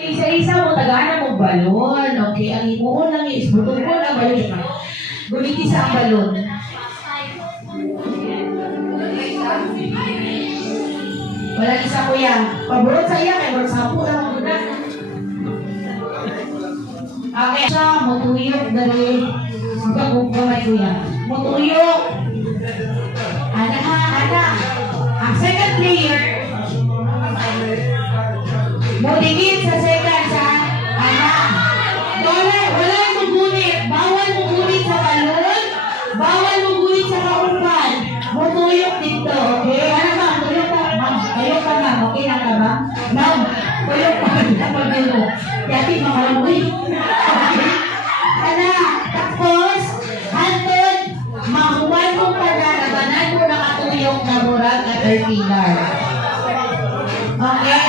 Isa-isa mo, tagana mo balon. Okay, ang imuon lang is, butong ko na balon. Guliti sa ang balon. Wala isa kuya. Paborot sa iya, kaya borot sa po lang ang buda. Okay, siya, mutuyok dari. Suka kong kamay kuya. Mutuyok. Ana ha, ana. Ang second player, mutingin sa second sa ana. Wala mugunit. Bawal mugunit sa balon. Bawal mugunit sa kaumpan. Mutuyok dito. Okay? Ano ba? Tuyok ka. Ma'am, tuyok ka ma'am. Okay na ka ma'am? Ma'am, tuyok ka. Kapag mo. Yati makalamboy. Okay? Ana. Tapos, hantod, mahuwan mong pagkakabanan mo nakatuyok na murag at pillar. Okay?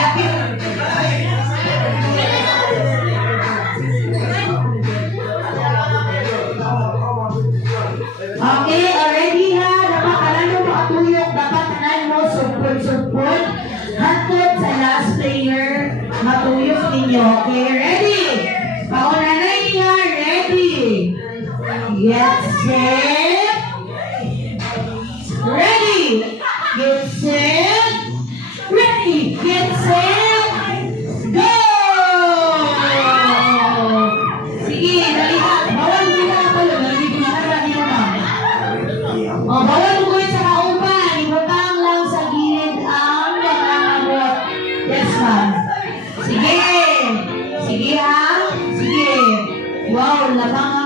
Okay, already ha. Napakalan mo makatuyok. Dapat tanan mo support. Hantod sa last player. Matuyok ninyo. Okay, ready? Paunanay niya. Ready? Get set. Ready? Get set. Ready? Get set. Go! Sige, dalihan. Bawal mo na ako. Oh, bawal mo sa kaumpan. Ibutang lang sa gilid ang nakakabot. Yes, ma'am. Sige. Sige, ha? Sige. Wow, labang